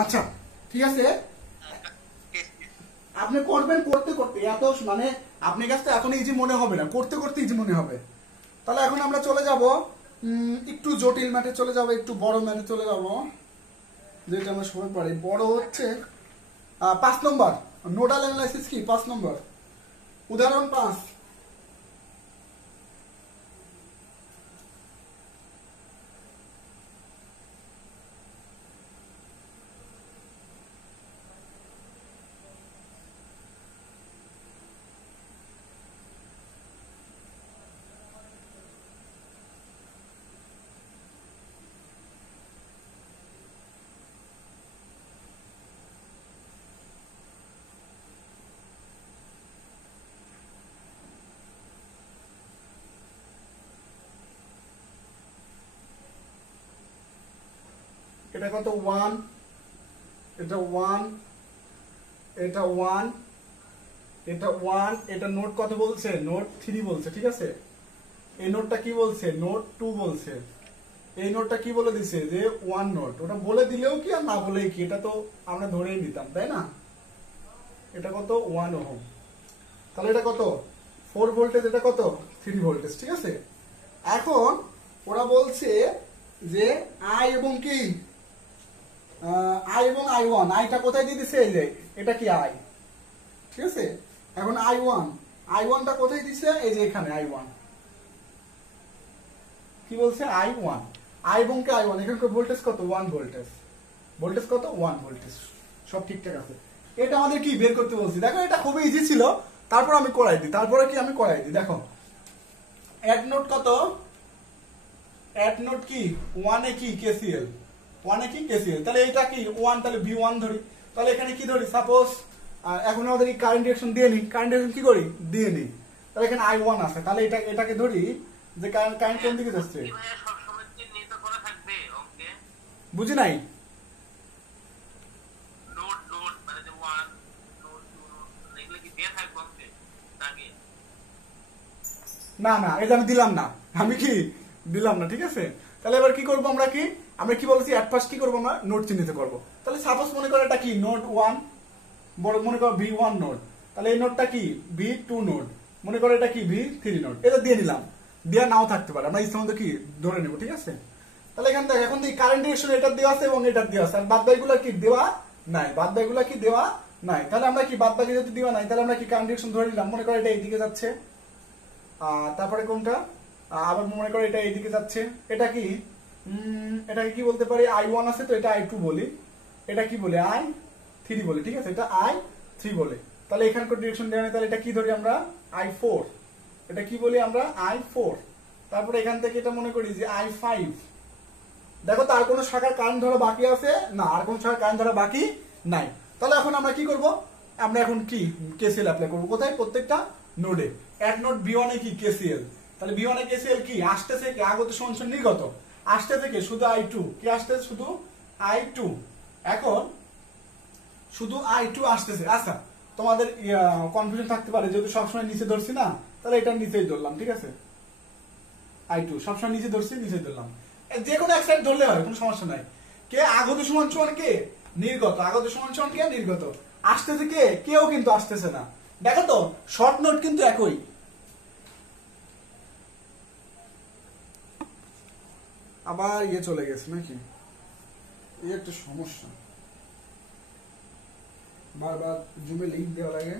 আচ্ছা ঠিক আছে, আপনি করবেন করতে করতে এত মানে আপনার কাছে এখন ইজি মনে হবে না, করতে করতে ইজি মনে হবে। তাহলে এখন আমরা চলে যাব একটু জটিল ম্যাথে চলে যাব, একটু বড় ম্যাথে চলে যাব, যেটা আমরা সবাই পারি। বড় হচ্ছে 5 নম্বর নোডাল অ্যানালাইসিস কি 5 নম্বর উদাহরণ 5। এটা কত 1, এটা 1, এটা 1, এটা 1, এটা নোট কত বলছে, নোট 3 বলছে, ঠিক আছে। এই নোটটা কি বলছে, নোট 2 বলছে। এই নোটটা কি বলে দিছে যে 1 নোট, ওটা বলে দিলেও কি আর না বলেই কি, এটা তো আমরা ধরেই নিতাম, তাই না। এটা কত 1 ওহম, তাহলে এটা কত 4 ভোল্টেজ, এটা কত 3 ভোল্টেজ, ঠিক আছে। এখন ওরা বলছে যে আই এবং কি আই এবং I1, আইটা কোথায় দিয়ে দিছে, এই যে এটা কি আই, ঠিক আছে। এখন I1টা কোথায় দিছে, এই যে এখানে I1 কি বলছে I1, আই এবং কি I1 এখানকার ভোল্টেজ কত 1 ভোল্টেজ, ভোল্টেজ কত 1 ভোল্টেজ, সব ঠিকঠাক আছে। এটা আমাদের কি বের করতে বলছি, দেখো এটা খুবই ইজি ছিল, তারপর আমি করাই দিই, তারপরে কি আমি করাই দিই। দেখো অ্যাড নোট কত, অ্যাড নোট কি 1 এ কি KCL, 1 এ কি KCL, তাহলে এটা কি 1, তাহলে V1 ধরি, তাহলে এখানে কি ধরি, সাপোজ এখন আমাদের কি কারেন্ট ডিরেকশন দিয়ে নি, কারেন্ট ডিরেকশন কি করি দিয়ে নি, তাহলে এখানে I1 আছে, তাহলে এটাকে ধরি যে কারেন্ট কোন দিকে যাচ্ছে, বুঝি নাই। না না এটা আমি দিলাম না, আমি কি দিলাম না, ঠিক আছে। তাহলে এবার কি করব আমরা, কি বলছি এট ফার্স্ট কি করব আমরা, নোট চিহ্নিত করব। তাহলে সাপোজ মনে করো এটা কি নোট 1, বড় মনে করো V1 নোট, তাহলে এই নোটটা কি V2 নোট, মনে করো এটা কি V3 নোট, এটা দিয়ে নিলাম, দেয়া নাও থাকতে পারে, আমরা ইচ্ছা মতো কি ধরে নেব, ঠিক আছে। তাহলে এখান থেকে এখন দেখি কারেন্ট ডিরেকশন এটা দেওয়া আছে এবং এটা দেওয়া আছে, আর বাদ বাকিগুলো কি দেওয়া নাই, বাদ বাকিগুলো কি দেওয়া নাই, তাহলে আমরা কি বাদ বাকি যদি দেওয়া নাই, তাহলে আমরা কি কারেন্ট ডিরেকশন ধরে নিলাম, মনে করো এটা এইদিকে যাচ্ছে, তারপরে কোনটা আবার মনে করো এটা এইদিকে যাচ্ছে, এটা কি এটাকে কি বলতে পারি I1 আছে, তো এটা I2 বলি, এটা কি বলে I3 বলি, ঠিক আছে, এটা I3 বলে। তাহলে এখানকার ডিরেকশন দেওয়া নেই, তাহলে এটা কি ধরি আমরা I4, এটা কি বলি আমরা I4। তারপরে এখান থেকে এটা মনে করি যে I5। দেখো তো আর কোন শাখার কারেন্ট ধরা বাকি আছে না, আর কোন শাখার কারেন্ট ধরা বাকি নাই। তাহলে এখন আমরা কি করব, আমরা এখন কি KCL অ্যাপ্লাই করব, কোথায়, প্রত্যেকটা নোডে। এক নোড V1 এ কি KCL, তাহলে V1 এ KCL কি আসতেছে, কি আগত সমান নির্গত, আসতেছে কি শুধু I2, কি আসতেছে শুধু I2। এখন শুধু I2 আসতেছে। আচ্ছা তোমাদের কনফিউশন থাকতে পারে, যেহেতু সবসময় নিচে ধরছি না, তাহলে এটা নিচেই ধরলাম, ঠিক আছে। I2 সবসময় নিচে ধরছি, নিচে ধরলাম, যে কোনো এক সাইড ধরলে হয়, কোনো সমস্যা নাই। কে আগত সমান কে নির্গত, আগত সমান কে নির্গত, আসতেছে কে, কেউ কিন্তু আসতেছে না। দেখো তো শর্ট নোট কিন্তু একই। আবার চলে গেছে নাকি, এই একটা সমস্যা, বারবার জুমে লিংক দেওয়া লাগে।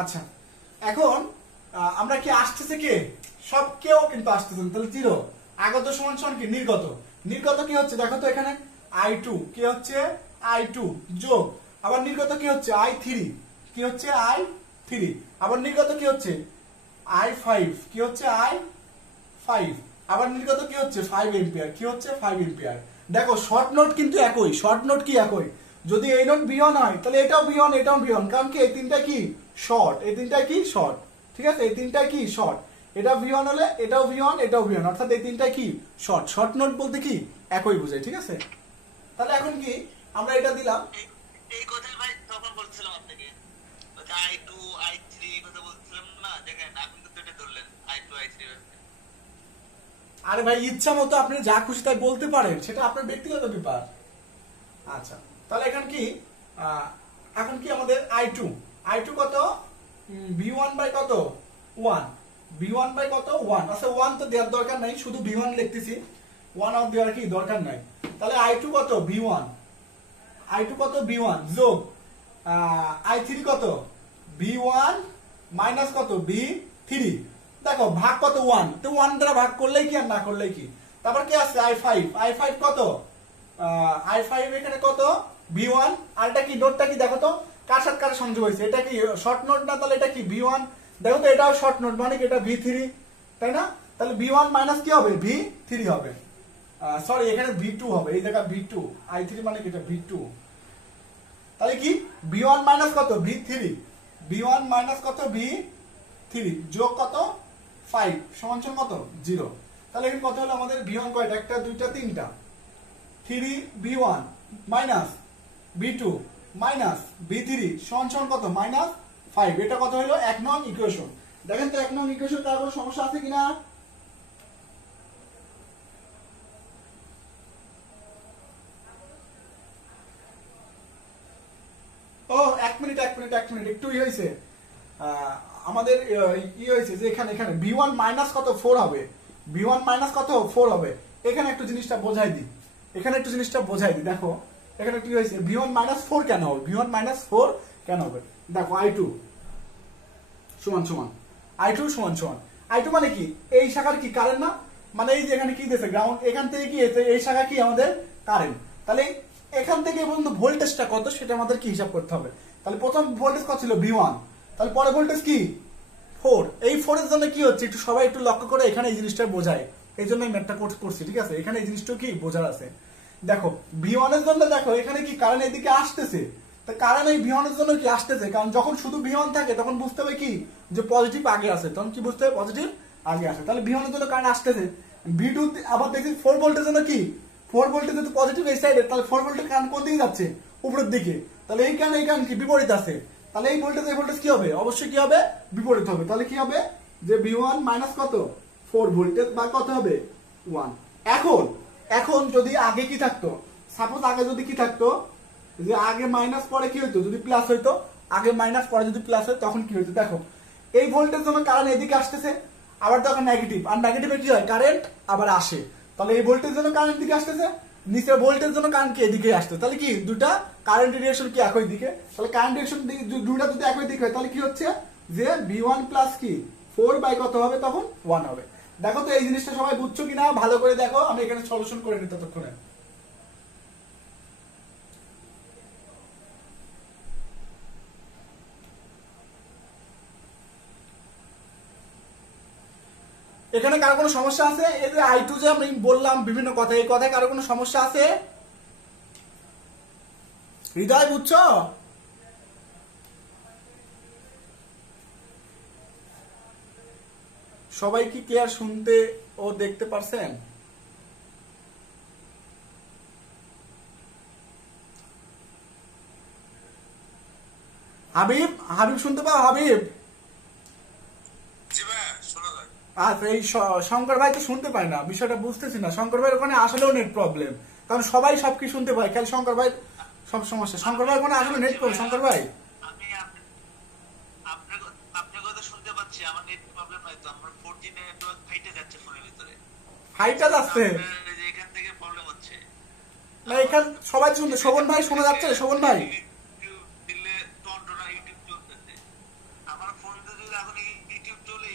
আচ্ছা এখন আমরা কি আসতেছে কে সব কেউ কিন্তু আসতেছে তাহলে 0 আগত সমান সমান কি নির্গত নির্গত কি হচ্ছে দেখো তো এখানে i2 কি হচ্ছে i2 যোগ আবার নির্গত কি হচ্ছে i3 কি হচ্ছে i3 আবার নির্গত কি হচ্ছে i5 কি হচ্ছে i5 আবার নির্গত কি হচ্ছে 5 এম্পিয়ার কি হচ্ছে 5 এম্পিয়ার দেখো শর্ট নোট কিন্তু একই শর্ট নোট কি একই যদি এই নোট B1 হয় তাহলে এটাও B1 এটাও B1 কারণ কি এই তিনটা কি শর্ট এই তিনটা কি শর্ট ঠিক আছে এই তিনটা কি শর্ট এটা V1 হলে এটাও V1 এটাও V1 অর্থাৎ এই তিনটা কি শর্ট শর্ট নোট বলতে কি একই বোঝায় ঠিক আছে তাহলে এখন কি আমরা এটা দিলাম এই কথাই ভাই তখন বলছিলাম আপনাকে i2 i3 কথা বলছিলাম না দেখেন আপনি তো এটা ধরলেন i2 i3 আরে ভাই ইচ্ছা মতো আপনি যা খুশি তাই বলতে পারেন সেটা আপনার ব্যক্তিগত ব্যাপার আচ্ছা তাহলে এখন কি আমাদের i2 কত v1 বাই কত 1 v1 বাই কত 1 আচ্ছা 1 তো দেওয়ার দরকার নাই শুধু v1 লিখতেছি 1 অফ দেওয়ার কি দরকার নাই তাহলে i2 কত v1 যোগ i3 কত v1 মাইনাস কত v3 দেখো ভাগ কত 1 তো 1 দ্বারা ভাগ করলেই কি আর না করলেই কি তারপর কি আছে i5 কত i5 এখানে কত v1 আর এটা কি নোটটা কি দেখো তো কার সাথে কার সংযোগ হয়েছে এটা কি শর্ট নোট না তাহলে এটা কি v1 দেখো তো এটাও শর্ট নোট মানে কি এটা v3 তাই না তাহলে v1 মাইনাস কি হবে v3 হবে সরি এখানে v2 হবে এই জায়গা v2 i3 মানে কি এটা v2 তাহলে কি v1 মাইনাস কত v1 মাইনাস কত v3 যোগ কত 5 সমান সমান কত 0 তাহলে এখানে কত হলো আমাদের v1 কয়টা একটা দুইটা তিনটা 3v1 minus v2 minus v3 সমান সমান কত -5 এটা কত হলো 1 নং ইকুয়েশন দেখেন তো 1 নং ইকুয়েশন তার কোনো সমস্যা আছে কিনা ও এক মিনিট একটু হয়েছে আমাদের হয়েছে যে এখানে v1 মাইনাস কত 4 হবে v1 মাইনাস কত 4 হবে এখানে একটু জিনিসটা বোঝাই দিই দেখো এখানে কি হয়েছে v1 মাইনাস 4 কেন হবে v1 মাইনাস 4 কেন হবে দেখো i2 সমান i2 মানে কি এই শাখার কি কারেন্ট না মানে এই যে এখানে কি দিয়েছে গ্রাউন্ড এখান থেকে কি এই শাখা কি আমাদের কারেন্ট তাহলে এখান থেকে পর্যন্ত ভোল্টেজটা কত সেটা আমাদের কি হিসাব করতে হবে তাহলে প্রথম ভোল্টেজ কত ছিল v1 তাহলে পরে ভোল্টেজ কি 4 এই 4 এর জন্য কি হচ্ছে একটু সবাই একটু লক্ষ্য করে এখানে এই জিনিসটা বোঝায় এই জন্য এই ম্যাথটা করছি ঠিক আছে এখানে এই জিনিসটা কি বোঝার আছে দেখো v1 এর জন্য দেখো এখানে কি কারেন্ট এদিকে আসতেছে তো কারেন্ট এই v1 এর জন্য কি আসতেছে কারণ যখন শুধু v1 থাকে তখন বুঝতে হবে কি যে পজিটিভ আগে আসে তখন কি বুঝতে হবে পজিটিভ আগে আসে তাহলে v1 এর জন্য কারেন্ট আসতেছে v2 আবার দেখি 4 ভোল্টের জন্য কি 4 ভোল্টেজ যদি পজিটিভ এই সাইডে তাহলে 4 ভোল্টের কারেন্ট কোন দিকে যাচ্ছে উপরের দিকে তাহলে এই কারেন্ট কি বিপরীত আছে তাহলে এই ভোল্টেজ কি হবে অবশ্যই কি হবে বিপরীত হবে তাহলে কি হবে যে v1 মাইনাস কত 4 ভোল্টেজ বা কত হবে 1 এখন যদি আগে কি থাকতো সাপোজ আগে যদি কি থাকতো যে আগে মাইনাস পরে কি হইতো যদি প্লাস হইতো আগে মাইনাস পরে যদি প্লাস হয় তখন কি হইতো দেখো এই ভোল্টেজ যখন কারেন্ট এদিকে আসতেছে আবার তখন নেগেটিভ আর নেগেটিভে কি হয় কারেন্ট আবার আসে তাহলে এই ভোল্টেজ জন্য কারেন্ট দিকে আসতেছে নিচের ভোল্টেজ জন্য কারেন্ট কি এদিকে আসছে তাহলে কি দুটা কারেন্ট ডিরেকশন কি একই দিকে তাহলে কারেন্ট ডিরেকশন দুটো যদি একই দিকে হয় তাহলে কি হচ্ছে যে v1 প্লাস কি 4 বাই কত হবে তখন 1 হবে দেখো তো এই জিনিসটা সবাই বুঝছো কিনা ভালো করে দেখো আমি এখানে সলিউশন করে নিই ততক্ষণে এখানে কারো কোনো সমস্যা আছে এই যে i2 যে আমি বললাম বিভিন্ন কথা এই কথায় কারো কোনো সমস্যা আছে হৃদয় বুঝছো সবাই কি ক্লিয়ার শুনতে ও দেখতে পারছেন হাবিব শুনতে পাও হাবিব আচ্ছা এই শঙ্কর ভাই তো শুনতে পায় না বিষয়টা বুঝতেছি না শঙ্কর ভাইয়ের ওখানে আসলেও নেট প্রবলেম কারণ সবাই সবকি শুনতে পায় খালি শঙ্কর ভাই সব সমস্যা শঙ্কর ভাই ওখানে আসলে নেট প্রবলেম শঙ্কর ভাই ফাইটা যাচ্ছে না এখানে সবাই শুনতে শোভন ভাই শোনা যাচ্ছে শোভন ভাই আসলে এখন ইউটিউব চলে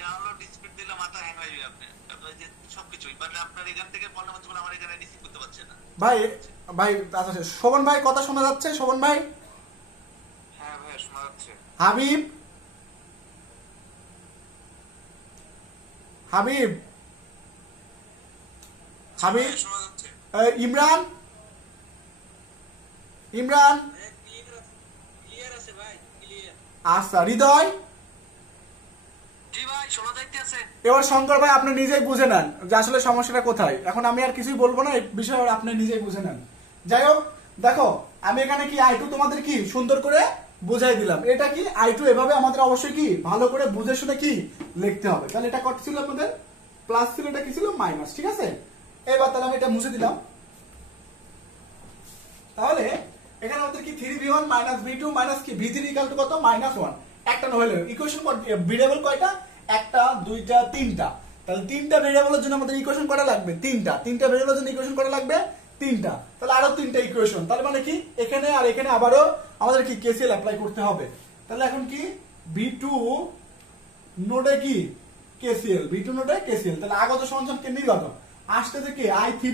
ডাউনলোড স্পিড দিলে মাথা হ্যাং হয়ে যাবে আপনি আপনার যে সবকিছুই বাট আপনার এখান থেকে ফোন নাম্বার যখন আমার এখানে রিসিভ করতে পারছে না ভাই ভাই আচ্ছা শোভন ভাই কথা শোনা যাচ্ছে? শোভন ভাই, হ্যাঁ ভাই শোনা যাচ্ছে। হাবিব, হাবিব, হাবিব, শোনা যাচ্ছে। ইমরান, ইমরান, ক্লিয়ার আছে ভাই, ক্লিয়ার। আচ্ছা হৃদয়। জি ভাই শোনা যাইতেছে। এবার শঙ্কর ভাই আপনি নিজেই বুঝে নেন যে আসলে সমস্যাটা কোথায়। এখন আমি আর কিছুই বলবো না, এই বিষয়ে আপনি নিজেই বুঝে নেন। যাই হোক, দেখো আমি এখানে কি আই টু তোমাদের কি সুন্দর করে বুঝাই দিলাম। এটা কি আই টু এভাবে আমাদের অবশ্যই কি ভালো করে বুঝে শুনে কি লিখতে হবে। তাহলে এটা কত ছিল আপনাদের? প্লাস ছিল, এটা কি ছিল? মাইনাস। ঠিক আছে, এবার তাহলে আমি এটা মুছে দিলাম। তাহলে এখানে আমাদের কি 3v1 মাইনাস v2 মাইনাস কি v3 ইকুয়াল টু কত? -1। একটা না হলে ইকুয়েশন ভেরিয়েবল কয়টা? একটা, দুইটা, তিনটা। তাহলে তিনটা ভেরিয়েবলের জন্য আমাদের ইকুয়েশন কয়টা লাগবে? তিনটা। তিনটা ভেরিয়েবলের জন্য ইকুয়েশন কয়টা লাগবে? তিনটা। তাহলে আরো তিনটা ইকুয়েশন। তাহলে মানে কি এখানে আর এখানে আবারও আমাদের কি কেসিএল অ্যাপ্লাই করতে হবে। তাহলে এখন কি v2 নোডে কি কেসিএল, v2 নোডে কেসিএল। তাহলে আগত সঞ্চয় কে নির্গত আসতেছে কি i3।